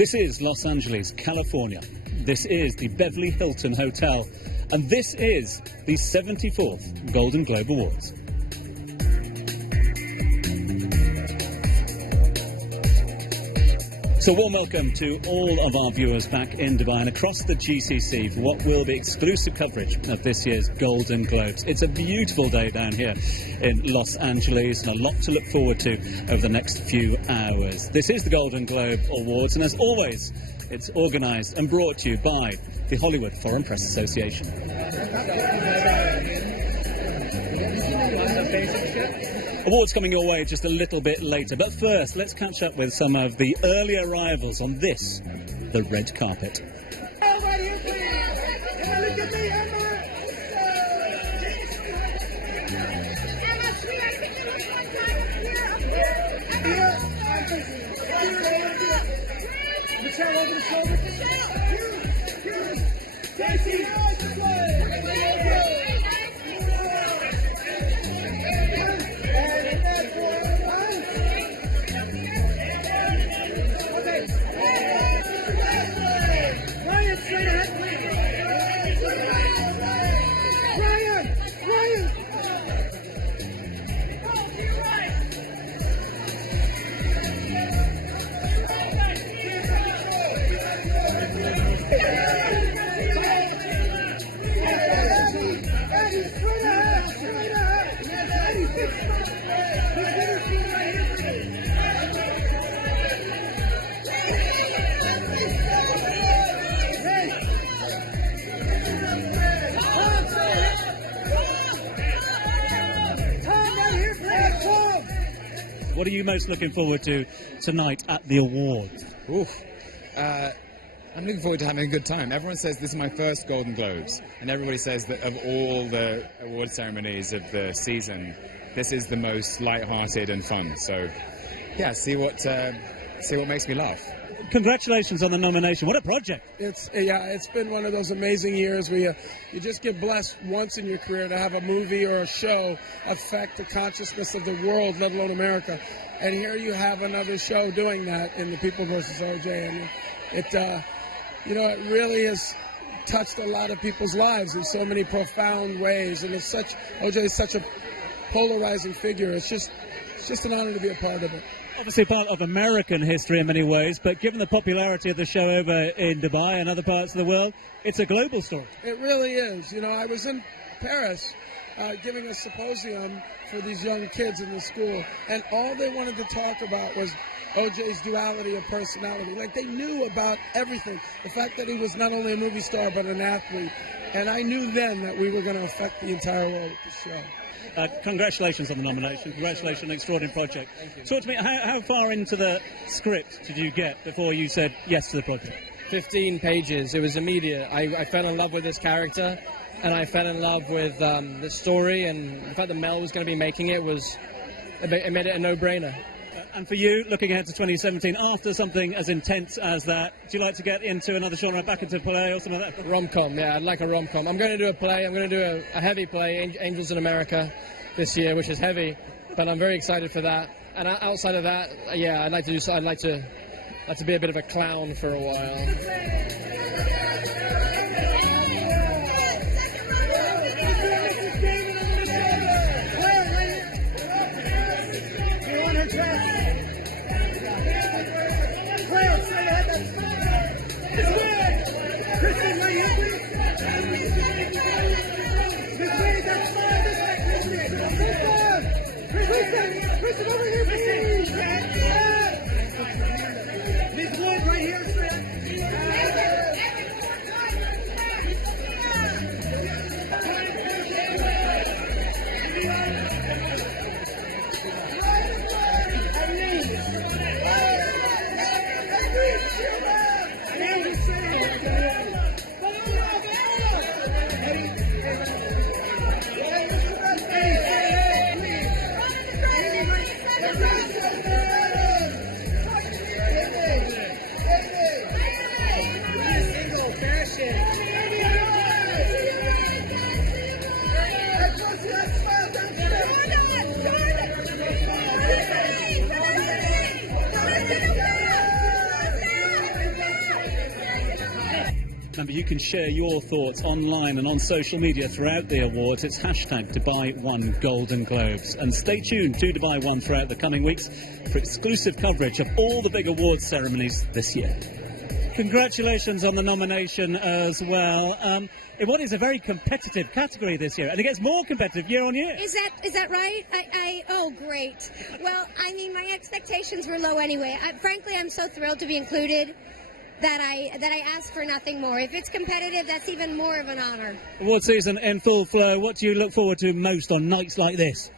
This is Los Angeles, California. This is the Beverly Hilton Hotel. And this is the 74th Golden Globe Awards. So warm welcome to all of our viewers back in Dubai and across the GCC for what will be exclusive coverage of this year's Golden Globes. It's a beautiful day down here in Los Angeles and a lot to look forward to over the next few hours. This is the Golden Globe Awards, and as always, it's organised and brought to you by the Hollywood Foreign Press Association. Awards coming your way just a little bit later, but first let's catch up with some of the early arrivals on this, the red carpet. What are you most looking forward to tonight at the awards? I'm looking forward to having a good time. Everyone says this is my first Golden Globes, and everybody says that of all the award ceremonies of the season, this is the most light-hearted and fun. So, yeah, see what makes me laugh. Congratulations on the nomination. What a project. It's been one of those amazing years where you just get blessed once in your career to have a movie or a show affect the consciousness of the world, let alone America. And here you have another show doing that in The People vs. O.J. And it really has touched a lot of people's lives in so many profound ways. And O.J. is such a polarizing figure. It's just an honor to be a part of it. Obviously part of American history in many ways, but given the popularity of the show over in Dubai and other parts of the world, it's a global story. It really is. I was in Paris giving a symposium for these young kids in the school, and all they wanted to talk about was O.J.'s duality of personality. Like, they knew about everything. The fact that he was not only a movie star, but an athlete. And I knew then that we were going to affect the entire world with the show. Congratulations on the nomination. Congratulations on an extraordinary project. Thank you. Talk to me, how far into the script did you get before you said yes to the project? 15 pages. It was immediate. I fell in love with this character, and I fell in love with the story, and the fact that Mel was going to be making it made it a no-brainer. And for you, looking ahead to 2017, after something as intense as that, do you like to get into another genre, back into play or something like that? Rom-com, yeah, I'd like a rom-com. I'm going to do a play. I'm going to do a heavy play, Angels in America, this year, which is heavy, but I'm very excited for that. And outside of that, yeah, I'd like to be a bit of a clown for a while. Remember, you can share your thoughts online and on social media throughout the awards. It's hashtag Dubai1 Golden Globes. And stay tuned to Dubai1 throughout the coming weeks for exclusive coverage of all the big awards ceremonies this year. Congratulations on the nomination as well. In what is a very competitive category this year, and it gets more competitive year on year. Is that right? Oh, great. Well, I mean, my expectations were low anyway. Frankly, I'm so thrilled to be included that I ask for nothing more. If it's competitive, that's even more of an honor. Award season in full flow. What do you look forward to most on nights like this?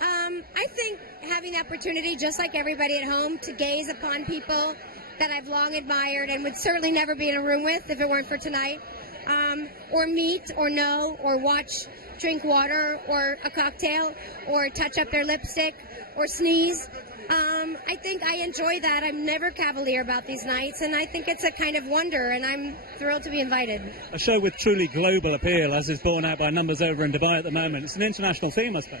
I think having the opportunity, just like everybody at home, to gaze upon people that I've long admired and would certainly never be in a room with if it weren't for tonight, or meet, or know, or watch, drink water, or a cocktail, or touch up their lipstick, or sneeze. I think I enjoy that. I'm never cavalier about these nights, and I think it's a kind of wonder, and I'm thrilled to be invited. A show with truly global appeal, as is borne out by numbers over in Dubai at the moment. It's an international theme, I suppose.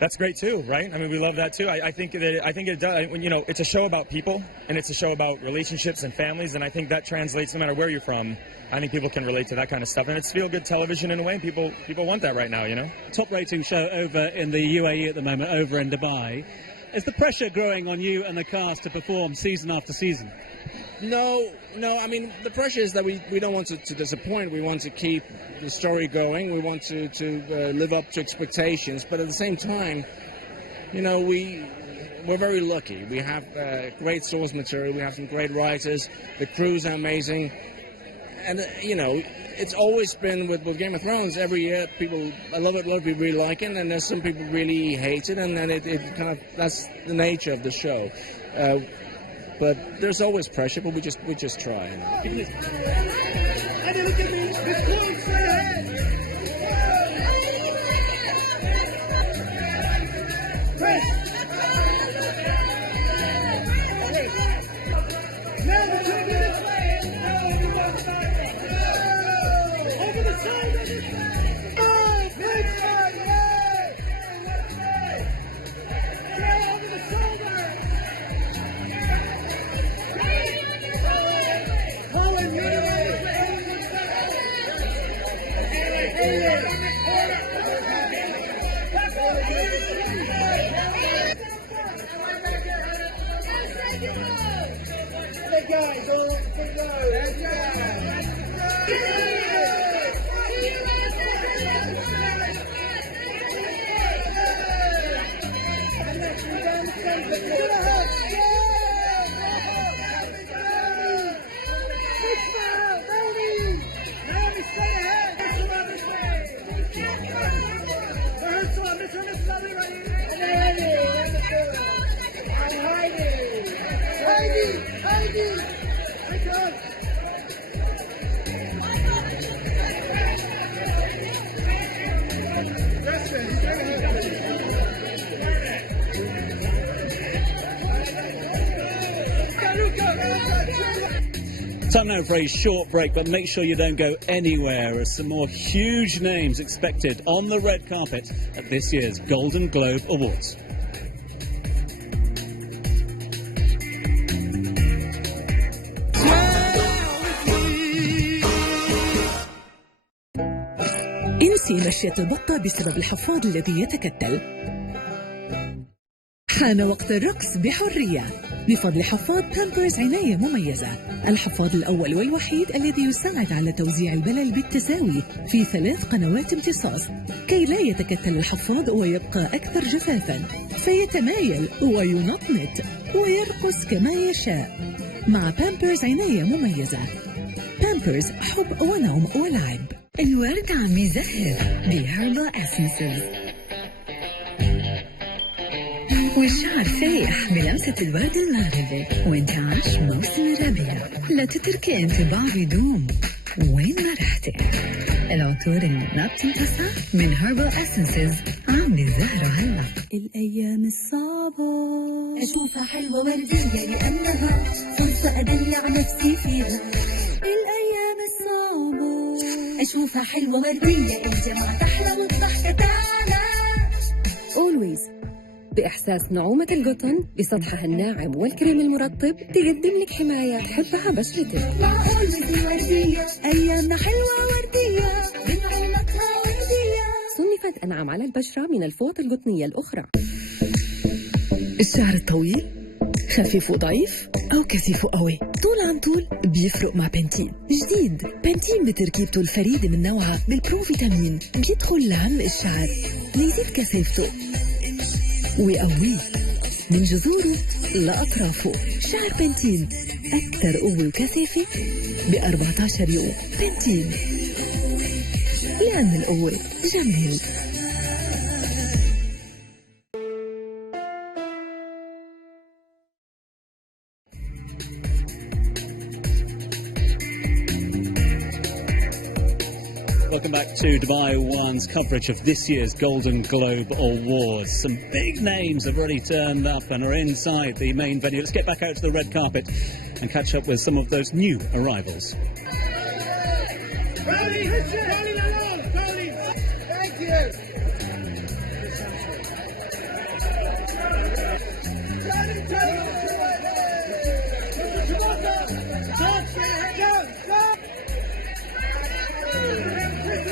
That's great too, right? I mean, we love that too. I think it does. You know, it's a show about people, and it's a show about relationships and families, and I think that translates no matter where you're from. I think people can relate to that kind of stuff, and it's feel-good television in a way. People want that right now, you know. Top-rating show over in the UAE at the moment, over in Dubai. Is the pressure growing on you and the cast to perform season after season? No. I mean, the pressure is that we don't want to disappoint. We want to keep the story going. We want to live up to expectations. But at the same time, you know, we're very lucky. We have great source material. We have some great writers. The crews are amazing. And, you know, it's always been with Game of Thrones. Every year, a lot of people really like it, and there's some people really hate it, and then it kind of, that's the nature of the show. But there's always pressure, but we just try. You Time now for a short break, but make sure you don't go anywhere, as some more huge names expected on the red carpet at this year's Golden Globe Awards. انسي مشية البطة بسبب الحفاض الذي يتكتل. حان وقت الرقص بحرية بفضل حفاض بامبرز عناية مميزة، الحفاض الأول والوحيد الذي يساعد على توزيع البلل بالتساوي في 3 قنوات امتصاص كي لا يتكتل الحفاض ويبقى أكثر جفافا، فيتمايل وينطنط ويرقص كما يشاء. مع بامبرز عناية مميزة، بامبرز حب ونوم ولعب. الورد عم يزهر بهربال اسنسز، والشعر فايح بلمسة الورد المغربي، وانتعاش موسم الربيع. لا تتركي انطباع يدوم وين ما رحتي. العطور اللي ما بتنتصح من هربال اسنسز عم بيزهروا هلا. الأيام الصعبة أشوفها حلوة وردية لأنها فرصة أدلع نفسي فيها. الأيام الصعبة أشوفها حلوة وردية، الجمعة تحلى والضحكة تعلى. Always بإحساس نعومة القطن بسطحها الناعم والكريم المرطب تقدم لك حماية تحبها بشرتك. معقول مثل وردية أيامنا حلوة وردية بنعومتها وردية. صنفت أنعم على البشرة من الفوط القطنية الأخرى. الشعر الطويل خفيف وضعيف أو كثيف قوي، طول عن طول بيفرق مع بنتين. جديد بنتين بتركيبته الفريدة من نوعها بالبرو فيتامين بيدخل لعمق الشعر ليزيد كثافته ويقويه من جذوره لأطرافه. شعر بنتين أكثر قوة وكثافة ب14 يوم. بنتين، لأن القوة جمال. Welcome back to Dubai One's coverage of this year's Golden Globe Awards. Some big names have already turned up and are inside the main venue. Let's get back out to the red carpet and catch up with some of those new arrivals. Thank you.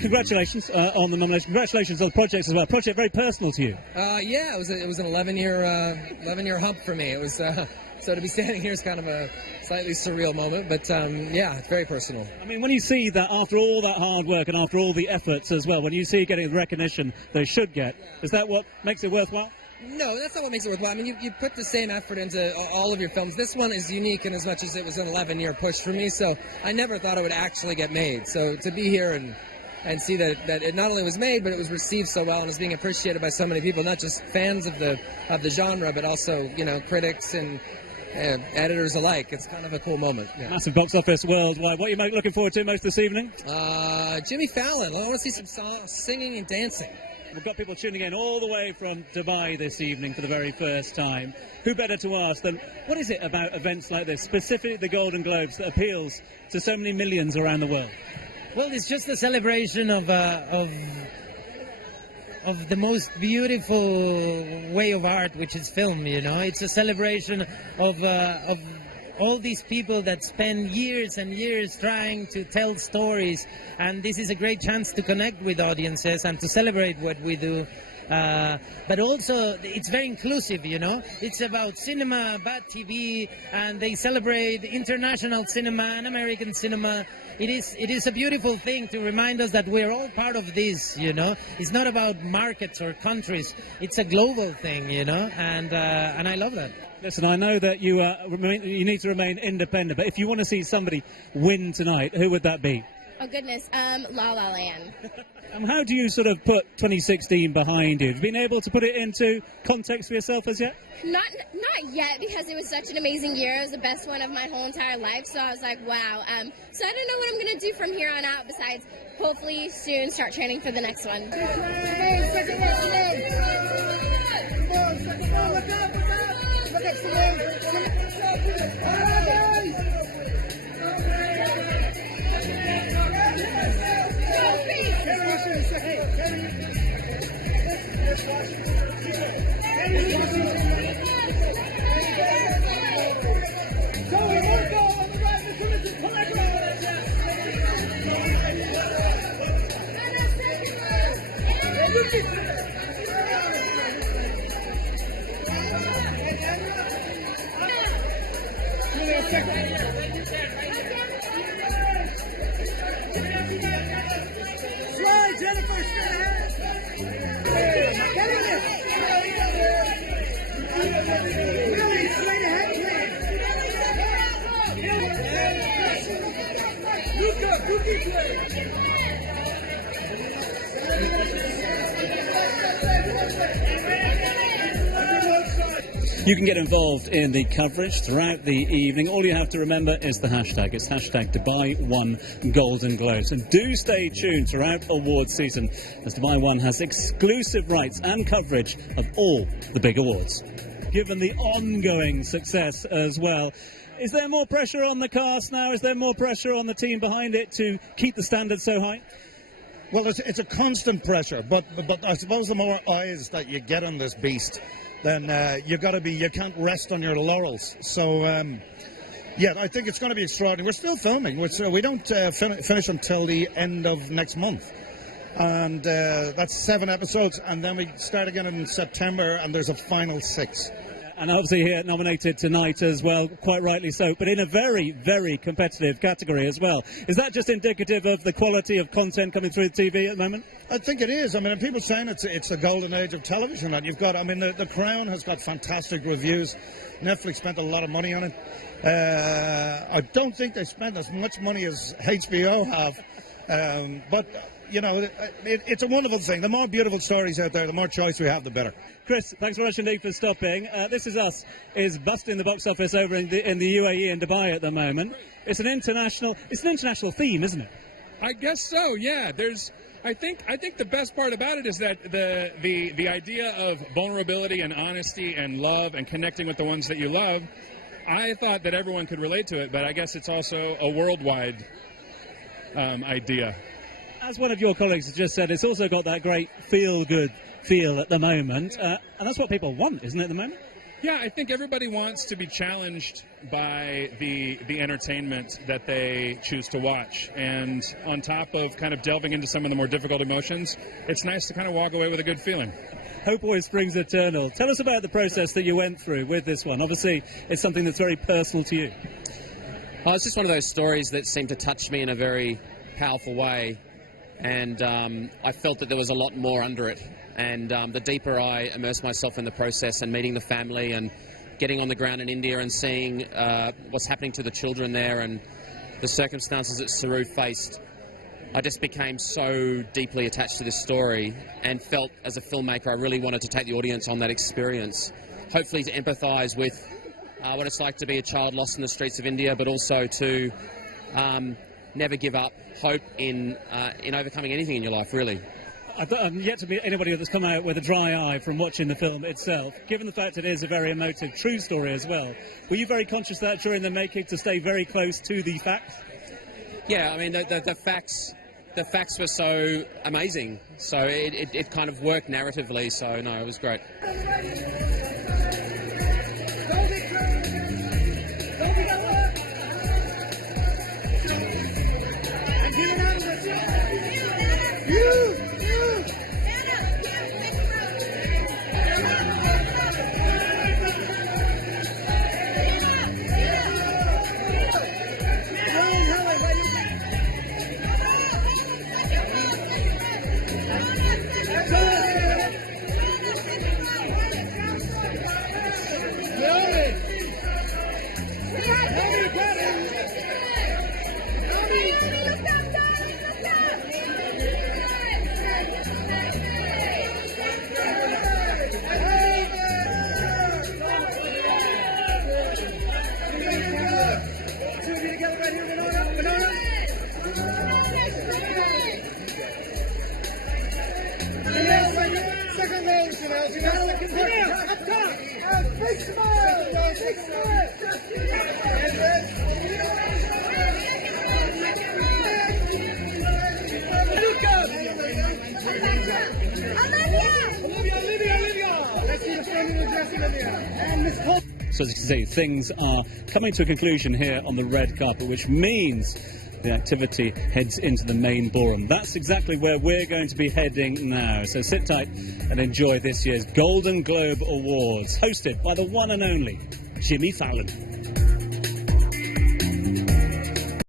Congratulations on the nomination. Congratulations on the projects as well. Project very personal to you. Yeah, it was an 11-year hump for me. It was so to be standing here is kind of a slightly surreal moment, but yeah, it's very personal. I mean, when you see that after all that hard work and after all the efforts as well, when you see getting the recognition they should get, is that what makes it worthwhile? No, that's not what makes it worthwhile. I mean, you put the same effort into all of your films. This one is unique in as much as it was an 11-year push for me, so I never thought it would actually get made. So to be here and see that it not only was made, but it was received so well and is being appreciated by so many people, not just fans of the genre, but also, you know, critics and editors alike. It's kind of a cool moment. Yeah. Massive box office worldwide. What are you looking forward to most this evening? Jimmy Fallon. I want to see some singing and dancing. We've got people tuning in all the way from Dubai this evening for the very first time. Who better to ask than what is it about events like this, specifically the Golden Globes, that appeals to so many millions around the world? Well, it's just a celebration of the most beautiful way of art, which is film. You know, it's a celebration of all these people that spend years and years trying to tell stories, and this is a great chance to connect with audiences and to celebrate what we do. But also, it's very inclusive, you know. It's about cinema, about TV, and they celebrate international cinema and American cinema. It is a beautiful thing to remind us that we're all part of this, you know. It's not about markets or countries. It's a global thing, you know, and I love that. Listen, I know that you need to remain independent, but if you want to see somebody win tonight, who would that be? Oh goodness, La La Land. How do you sort of put 2016 behind you? Have you been able to put it into context for yourself as yet? Not yet, because it was such an amazing year. It was the best one of my whole entire life, so I was like, wow. So I don't know what I'm going to do from here on out, besides hopefully soon start training for the next one. You can get involved in the coverage throughout the evening. All you have to remember is the hashtag. It's hashtag Dubai1 Golden Globes. And do stay tuned throughout awards season, as Dubai One has exclusive rights and coverage of all the big awards. Given the ongoing success as well, is there more pressure on the cast now? Is there more pressure on the team behind it to keep the standards so high? Well, it's a constant pressure, but I suppose the more eyes that you get on this beast, then you can't rest on your laurels. So, yeah, I think it's going to be extraordinary. We're still filming. We don't finish until the end of next month. And that's 7 episodes, and then we start again in September, and there's a final 6. And obviously here nominated tonight as well, quite rightly so, but in a very, very competitive category as well. Is that just indicative of the quality of content coming through the TV at the moment? I think it is. I mean, people saying it's the golden age of television, and you've got, I mean, the Crown has got fantastic reviews. Netflix spent a lot of money on it. I don't think they spent as much money as HBO have, but you know, it's a wonderful thing. The more beautiful stories out there, the more choice we have, the better. Chris, thanks very much indeed for stopping. This Is Us is busting the box office over in the UAE and Dubai at the moment. It's an international theme, isn't it? I guess so. Yeah. I think the best part about it is that the idea of vulnerability and honesty and love and connecting with the ones that you love. I thought that everyone could relate to it, but I guess it's also a worldwide idea. As one of your colleagues has just said, it's also got that great feel-good feel at the moment, and that's what people want, isn't it, at the moment? Yeah, I think everybody wants to be challenged by the entertainment that they choose to watch, and on top of kind of delving into some of the more difficult emotions, it's nice to kind of walk away with a good feeling. Hope always springs eternal. Tell us about the process that you went through with this one. Obviously, it's something that's very personal to you. Oh, it's just one of those stories that seemed to touch me in a very powerful way. And I felt that there was a lot more under it, and the deeper I immersed myself in the process and meeting the family and getting on the ground in India and seeing what's happening to the children there and the circumstances that Saru faced, I just became so deeply attached to this story and felt as a filmmaker I really wanted to take the audience on that experience, hopefully to empathise with what it's like to be a child lost in the streets of India, but also to never give up hope in overcoming anything in your life, really. I've yet to meet anybody that's come out with a dry eye from watching the film itself. Given the fact it is a very emotive, true story as well, were you very conscious of that during the making, to stay very close to the facts? Yeah, I mean, the facts were so amazing, so it kind of worked narratively, so no, it was great. So as you can see, things are coming to a conclusion here on the red carpet, which means the activity heads into the main ballroom. That's exactly where we're going to be heading now. So sit tight and enjoy this year's Golden Globe Awards, hosted by the one and only Jimmy Fallon.